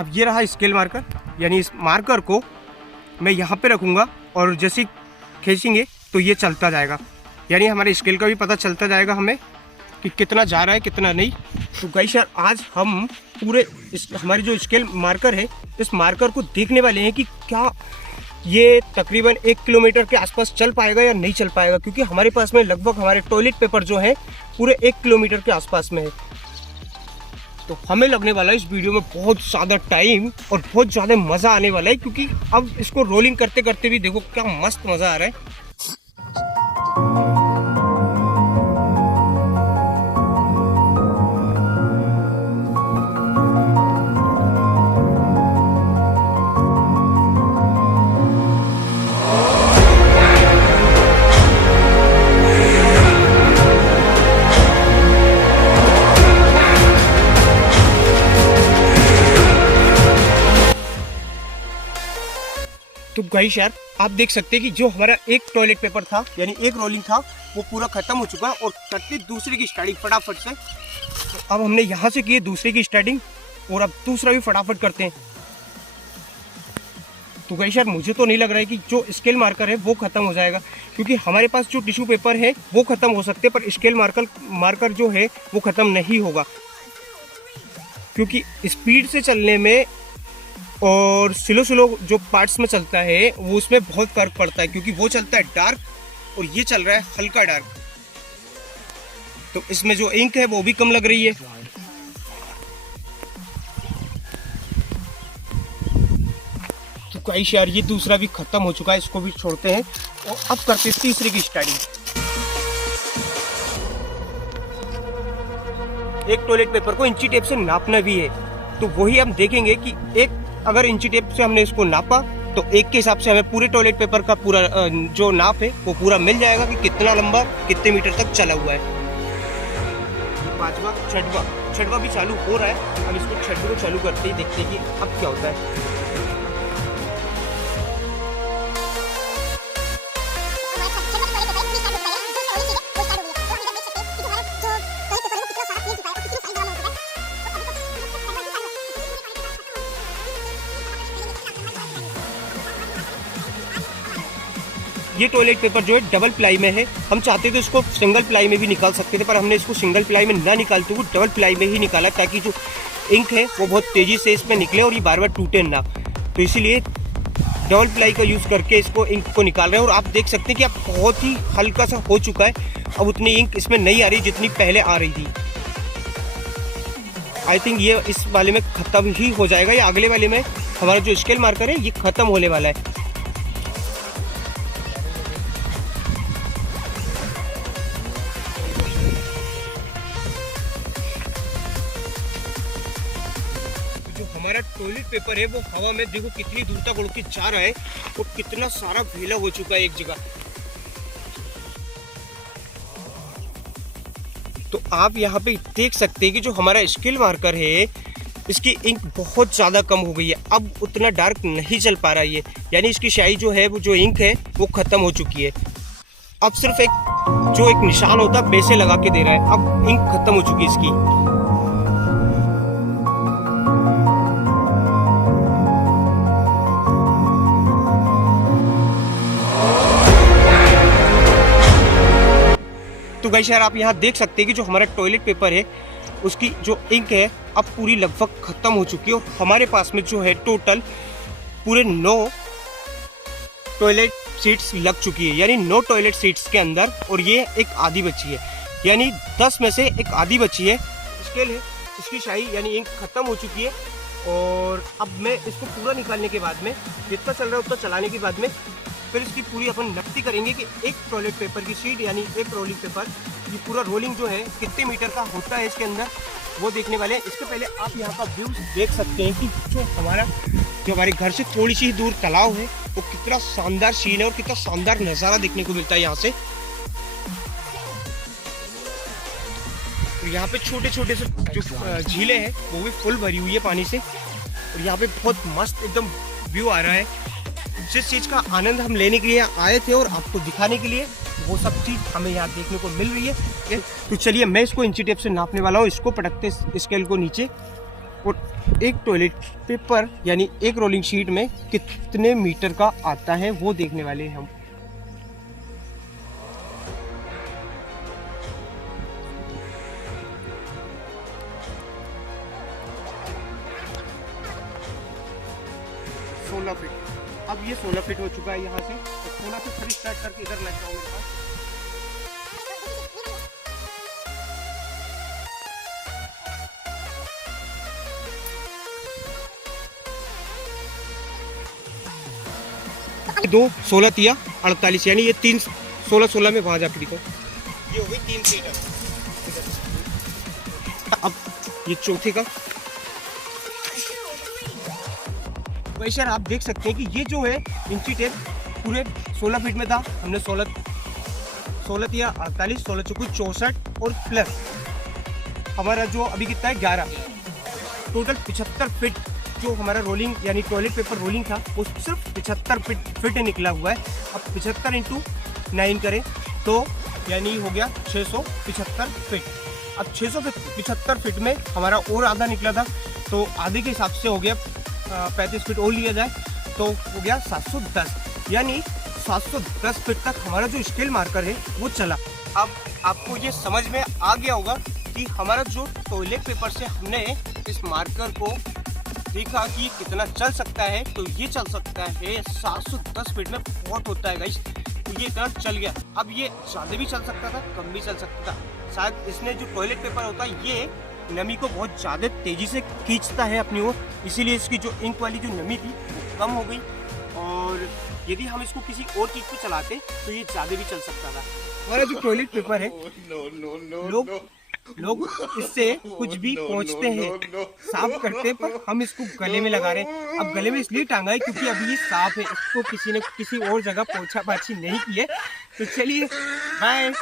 अब ये रहा स्केल मार्कर, यानी इस मार्कर को मैं यहाँ पे रखूँगा और जैसे खींचेंगे तो ये चलता जाएगा, यानी हमारे स्केल का भी पता चलता जाएगा हमें कि कितना जा रहा है कितना नहीं। तो गाइस यार आज हम पूरे हमारी जो स्केल मार्कर है इस मार्कर को देखने वाले हैं कि क्या ये तकरीबन 1 किलोमीटर के आसपास चल पाएगा या नहीं चल पाएगा, क्योंकि हमारे पास में लगभग हमारे टॉयलेट पेपर जो है पूरे 1 किलोमीटर के आसपास में है। तो हमें लगने वाला है इस वीडियो में बहुत ज़्यादा टाइम और बहुत ज़्यादा मज़ा आने वाला है, क्योंकि अब इसको रोलिंग करते करते भी देखो क्या मस्त मज़ा आ रहा है। तो गाइस यार आप देख सकते हैं कि जो हमारा एक टॉयलेट पेपर था यानी एक रोलिंग था वो पूरा खत्म हो चुका है और करते दूसरे की स्टार्टिंग फटाफट से। तो अब हमने यहाँ से किए दूसरे की स्टार्टिंग और अब दूसरा भी फटाफट करते हैं। तो गाइस यार मुझे तो नहीं लग रहा है कि जो स्केल मार्कर है वो खत्म हो जाएगा, क्योंकि हमारे पास जो टिश्यू पेपर है वो खत्म हो सकते हैं पर स्केल मार्कर जो है वो खत्म नहीं होगा, क्योंकि स्पीड से चलने में और स्लो जो पार्ट्स में चलता है वो उसमें बहुत फर्क पड़ता है, क्योंकि वो चलता है डार्क और ये चल रहा है हल्का डार्क। तो इसमें जो इंक है वो भी कम लग रही है। तो गाइस यार ये दूसरा भी खत्म हो चुका है, इसको भी छोड़ते हैं और अब करते हैं तीसरे की स्टार्टिंग। एक टॉयलेट पेपर को इंची टेप से नापना भी है, तो वही हम देखेंगे कि एक अगर इंची टेप से हमने इसको नापा तो एक के हिसाब से हमें पूरे टॉयलेट पेपर का पूरा जो नाप है वो पूरा मिल जाएगा कि कितना लंबा कितने मीटर तक चला हुआ है। पांचवा छठवा भी चालू हो रहा है। अब इसको छठवे को चालू करते ही देखते हैं कि अब क्या होता है। ये टॉयलेट पेपर जो है डबल प्लाई में है, हम चाहते तो इसको सिंगल प्लाई में भी निकाल सकते थे पर हमने इसको सिंगल प्लाई में ना निकालते हुए डबल प्लाई में ही निकाला, ताकि जो इंक है वो बहुत तेज़ी से इसमें निकले और ये बार बार टूटे ना। तो इसीलिए डबल प्लाई का यूज़ करके इसको इंक को निकाल रहे हैं। और आप देख सकते हैं कि अब बहुत ही हल्का सा हो चुका है, अब उतनी इंक इसमें नहीं आ रही जितनी पहले आ रही थी। आई थिंक ये इस वाले में ख़त्म ही हो जाएगा, या अगले वाले में हमारा जो स्केल मार्कर है ये ख़त्म होने वाला है। हमारा टॉयलेट पेपर है वो हवा में देखो कितनी दूर तक उड़ के जा रहा है और कितना सारा फैला हो चुका है एक जगह। तो आप यहाँ पे देख सकते हैं कि जो हमारा स्केल मार्कर है इसकी इंक बहुत ज़्यादा कम हो गई है, अब उतना डार्क नहीं चल पा रहा है ये, यानी इसकी स्याही जो है वो जो इंक है वो ख़त्म हो चुकी है। अब सिर्फ एक निशान होता है वैसे लगा के दे रहा है, अब इंक खत्म हो चुकी है इसकी। तो गाइस यार आप यहाँ देख सकते हैं कि जो हमारा टॉयलेट पेपर है उसकी जो इंक है अब पूरी लगभग ख़त्म हो चुकी है और हमारे पास में जो है टोटल पूरे 9 टॉयलेट सीट्स लग चुकी है, यानी 9 टॉयलेट सीट्स के अंदर, और ये एक आधी बची है, यानी 10 में से एक आधी बची है। स्केल है इसकी स्याही यानी इंक ख़त्म हो चुकी है। और अब मैं इसको पूरा निकालने के बाद में जितना चल रहा है उतना चलाने के बाद में फिर इसकी पूरी अपन नक्की करेंगे कि एक टॉयलेट पेपर की शीट यानी एक रोलिंग पेपर ये पूरा रोलिंग जो है कितने मीटर का होता है इसके अंदर वो देखने वाले हैं। इसके पहले आप यहाँ का व्यू देख सकते हैं कि जो हमारे घर से थोड़ी सी दूर तालाब है वो कितना शानदार सीन है और कितना शानदार नज़ारा देखने को मिलता है यहाँ से। और यहाँ पे छोटे छोटे से जो झीलें हैं वो भी फुल भरी हुई है पानी से, और यहाँ पे बहुत मस्त एकदम व्यू आ रहा है। जिस चीज़ का आनंद हम लेने के लिए आए थे और आपको दिखाने के लिए वो सब चीज़ हमें यहाँ देखने को मिल रही है। तो चलिए मैं इसको इंची टेप से नापने वाला हूँ, इसको पटकते स्केल को नीचे और एक टॉयलेट पेपर यानी एक रोलिंग शीट में कितने मीटर का आता है वो देखने वाले हैं हम। अब ये 16 फीट हो चुका है यहाँ से, तो 16 फीट फिर स्टार्ट करके इधर लग जाओ मेरे पास। दो 16 तिया 48 यानी ये 3 16 में वहां जा फिर को ये हो गई 3 फीट। अब ये चौथे का वैसे आप देख सकते हैं कि ये जो है इंची टेप पूरे 16 फीट में था। हमने 16 तिया 48 16 चौको 64 और प्लस हमारा जो अभी कितना है 11 टोटल 75 फीट जो हमारा रोलिंग यानी टॉयलेट पेपर रोलिंग था वो सिर्फ 75 फीट निकला हुआ है। अब 75 इंटू 9 करें तो यानी हो गया 675 फीट। अब 675 फीट में हमारा और आधा निकला था, तो आधे के हिसाब से हो गया 35 फीट और लिया जाए तो हो गया 710, यानी 710 फीट तक हमारा जो स्केल मार्कर है वो चला। अब आपको ये समझ में आ गया होगा कि हमारा जो टॉयलेट पेपर से हमने इस मार्कर को देखा कि कितना चल सकता है, तो ये चल सकता है 710 फीट में। बहुत होता है गाइस, तो ये इतना चल गया। अब ये ज़्यादा भी चल सकता था, कम भी चल सकता था। शायद इसने जो टॉयलेट पेपर होता है ये नमी को बहुत ज़्यादा तेज़ी से खींचता है अपनी ओर, इसीलिए इसकी जो इंक वाली जो नमी थी वो कम हो गई। और यदि हम इसको किसी और चीज़ पे चलाते तो ये ज़्यादा भी चल सकता था। हमारा जो टॉयलेट पेपर है लोग इससे कुछ भी पहुँचते हैं, साफ करते हैं, पर हम इसको गले में लगा रहे हैं। अब गले में इसलिए टांगा है क्योंकि अभी ये साफ है, इसको किसी ने किसी और जगह पहुँचा पाछी नहीं की है। तो चलिए बाय।